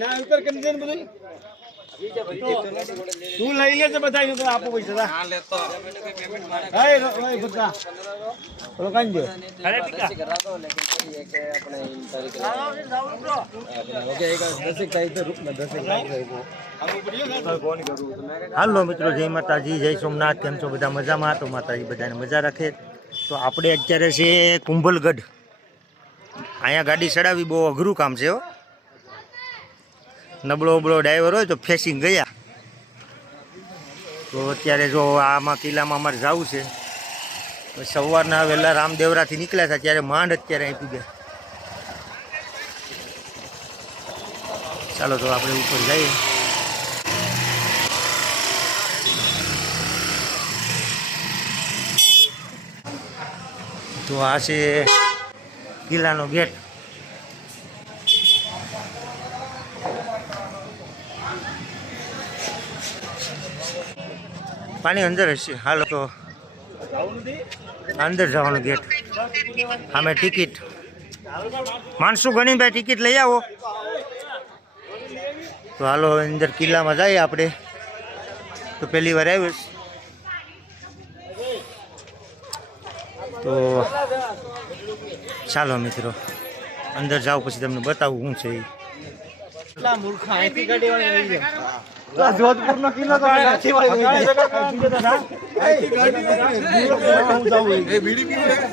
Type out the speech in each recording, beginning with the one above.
ના ઉપર કરી દે બધું તું લઈ લે તો બતાવી તો આપો પૈસા હા લેતો હે ઓય બતા રોકાઈ દે અરે ટીકા કરા દો લેકિન ये કે આપણે इन तारीख ઓકે એક 10 તારીખ રૂપ में 10 હાલો મિત્રો, જય માતાજી, જય સોમનાથ. કેમ છો બધા? મજામાં? તો માતાજી બધાને મજા રાખે. તો આપણે અત્યારે છે કુંભલગઢ. અહીંયા ગાડી ચડાવી બહુ અઘરું કામ છે હો. નબળો ડ્રાઈવર હોય તો ફેસિંગ ગયા. તો અત્યારે જો આમાં કિલ્લામાં અમારે જવું છે. સવારના વહેલા રામદેવરાથી નીકળ્યા હતા ત્યારે માંડ અત્યારે અહીં પૂગ્યા. ચાલો તો આપણે ઉપર જઈએ. તો આ છે કિલ્લાનો ગેટ. પાણી અંદર હશે. હાલો તો અંદર જવાનો ગેટ. અમે ટિકિટ માણસો ઘણી ભાઈ ટિકિટ લઈ આવો. તો હાલો અંદર કિલ્લામાં જઈએ આપણે. તો પહેલી વાર આવ્યો તો ચાલો મિત્રો અંદર જાઓ, પછી તમને બતાવું શું છે. એટલા મૂર્ખા અહીંથી ગાડી વાળી લઈ જાય જોધપુર નો કિલ્લો તો નાથી વાળી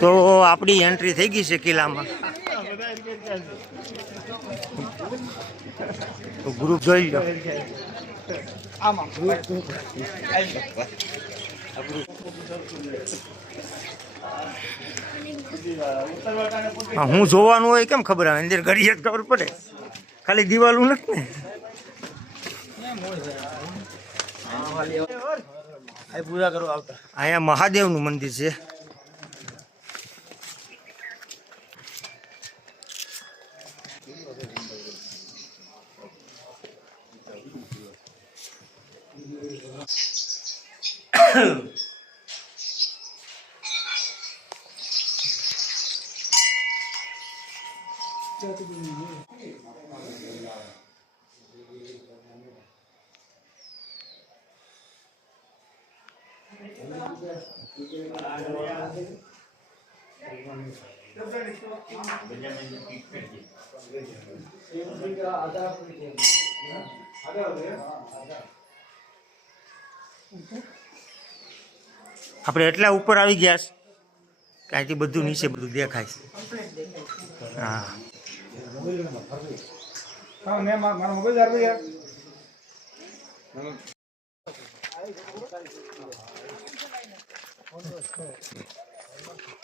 તો આપણી એન્ટ્રી થઈ ગઈ છે કિલ્લામાં. તો ગ્રુપ જોઈ લો. હું જોવાનું હોય કેમ ખબર આવે? અંદર ઘડીએ ખબર પડે, ખાલી દિવાલું નથી ને. પૂરા કરો આવતા. અહીંયા મહાદેવનું મંદિર છે. આપણે એટલા ઉપર આવી ગયા છે કે અહીંથી બધું નીચે બધું દેખાય છે. હા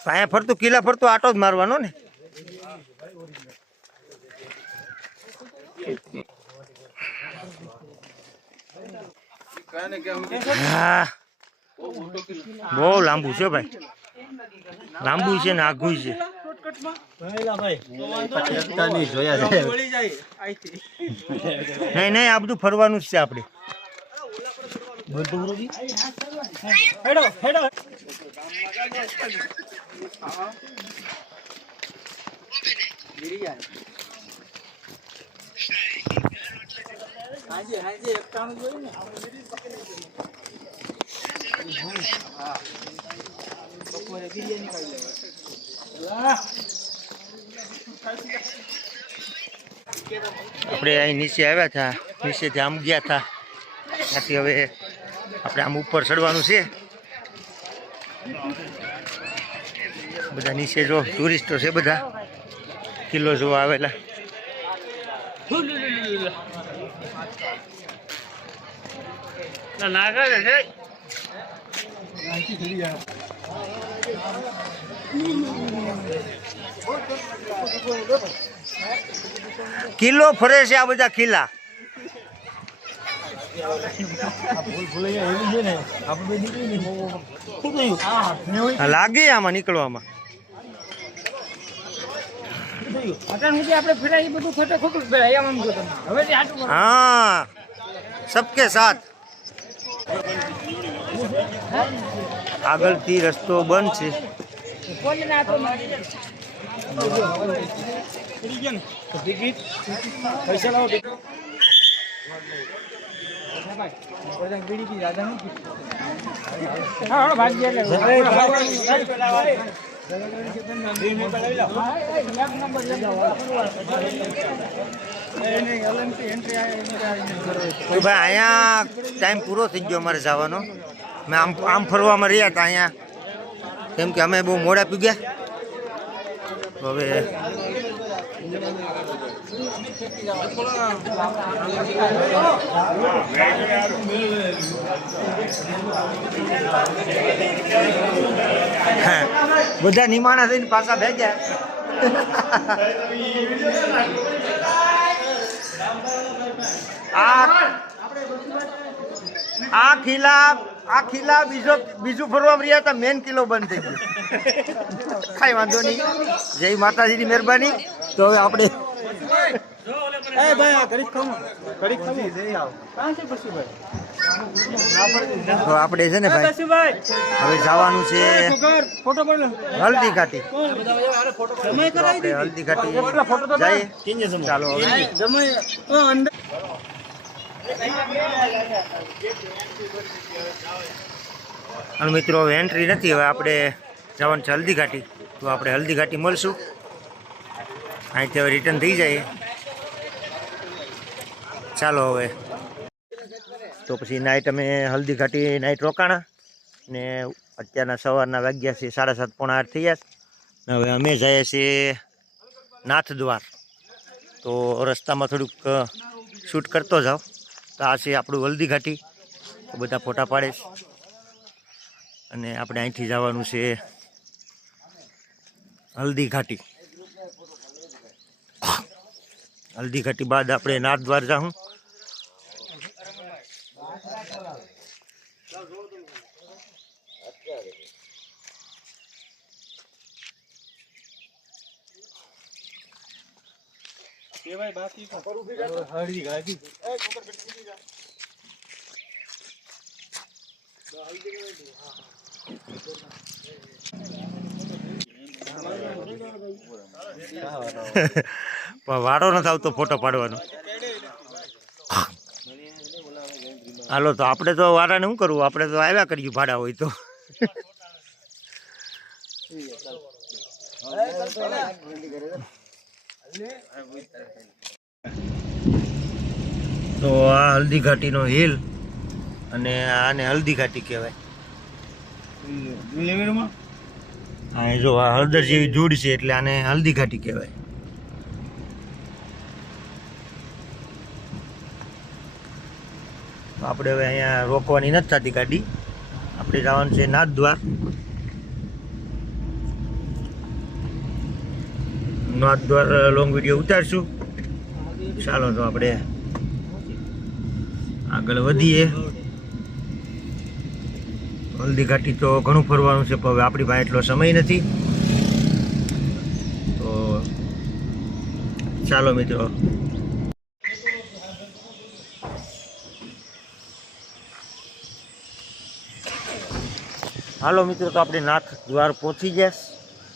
અહીંયા ફરતું કિલ્લા ફરતું આટો જ મારવાનો ને. હા બહુ લાંબુ છે ભાઈ, લાંબુ છે ને આઘું છે. નહીં નહીં, આ બધું ફરવાનું જ છે આપણે. આપણે અહીં નીચે આવ્યા હતા, નીચેથી આમ ગયા હતા, ત્યાંથી હવે આપણે આમ ઉપર ચડવાનું છે. બધા નીચે જો ટુરિસ્ટો છે, બધા કિલ્લો જોવા આવેલા. કિલ્લો ફરે છે આ બધા કિલ્લા. લાગે આમાં નીકળવામાં. हाँ सबके साथ આગળથી રસ્તો બંધ છે. ટિકિટ પૈસા લાવો તો ભાઈ અહીંયા ટાઈમ પૂરો થઈ ગયો અમારે જવાનો. મેં આમ ફરવામાં રહ્યા હતા અહીંયા, કેમ કે અમે બહુ મોડા પી ગયા. તો હવે બધા નિમાણા થઈને પાછા ભેગ્યા. આ ખીલા બીજું ફરવા રહ્યા હતા. મેન કિલ્લો બંધ થઈ ગયો. કાંઈ વાંધો નહીં, જય માતાજીની મહેરબાની. તો હવે આપણે તો આપણે છે ને ભાઈ હવે જવાનું છે હલ્દી ઘાટી. આપણે હલ્દી ઘાટી જઈએ. ચાલો અને મિત્રો હવે એન્ટ્રી નથી. હવે આપણે જવાનું છે હલ્દી ઘાટી. તો આપણે હલ્દી ઘાટી મળશું. અહીંથી હવે રિટર્ન થઈ જાય. ચાલો હવે તો પછી નાઇટ અમે હલ્દી ઘાટી નાઇટ રોકાણા ને અત્યારના સવારના વાગ્યા છે 7:30 પોણા 8 થઈ ગયા. હવે અમે જઈએ છીએ નાથદ્વાર. તો રસ્તામાં થોડુંક શૂટ કરતો જાઉં. તો આ છે આપણું હલ્દી ઘાટી. તો બધા ફોટા પાડે છે. અને આપણે અહીંથી જવાનું છે હલ્દી ઘાટી. હલ્દી ઘાટી બાદ આપણે નાથદ્વાર જાઉં. વારો નથી આવતો ફોટો પાડવાનો. હાલો તો આપણે તો વારાને શું કરવું, આપણે તો આવ્યા કરીએ ભાડા હોય તો. તો આ હલ્દી ઘાટીનો હિલ અને આને હલ્દી ઘાટી કહેવાય. હા જો આ હળદર જેવી ધૂળ છે એટલે આને હલ્દી ઘાટી કહેવાય. આપણે હવે અહીંયા રોકવાની નથી થતી ગાડી. આપણે જવાનું છે નાથદ્વાર. નાથદ્વાર લોંગ વિડીયો ઉતારશું. ચાલો તો આપણે આગળ વધીએ. હલ્દી ઘાટી તો ઘણું ફરવાનું છે, પણ હવે આપણી પાસે એટલો સમય નથી. તો ચાલો મિત્રો. હાલો મિત્રો, તો આપણે નાથદ્વાર પહોંચી ગયા.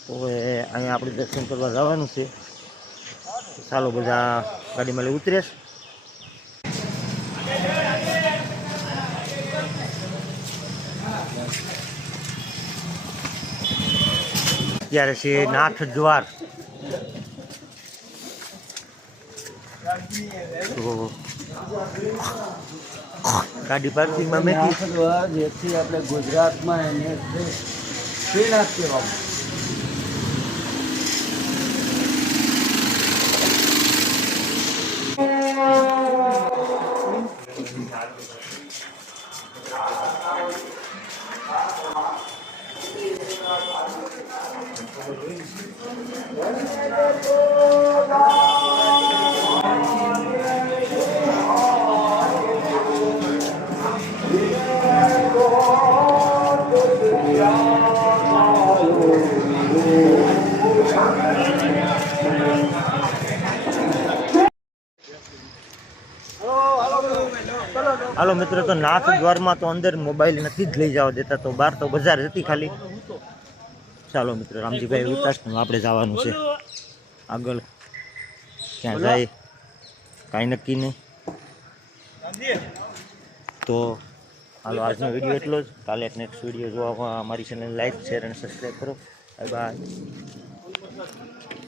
તો હવે અહીંયા આપણે દર્શન કરવા જવાનું છે. ચાલો બધા ગાડીમાં લઈ ઉતરેશ. અત્યારે છે નાથદ્વાર. ગાડી પાર્કિંગમાં મેં નાથદ્વાર જેથી આપણે ગુજરાતમાં એને શ્રીનાથ કહેવામાં. હાલો મિત્રો, તો નાથદ્વારમાં તો અંદર મોબાઈલ નથી જ લઈ જવા દેતા. તો બહાર તો બજાર હતી ખાલી. ચાલો મિત્રો, રામજીભાઈ ઉતાસ આપણે જવાનું છે આગળ. ક્યાં જાય કાંઈ નક્કી નહીં. તો હાલો આજનો વિડીયો એટલો જ. કાલે નેક્સ્ટ વિડીયો જોવા અમારી ચેનલ લાઈક શેર અને સબસ્ક્રાઈબ કરો. Bye bye.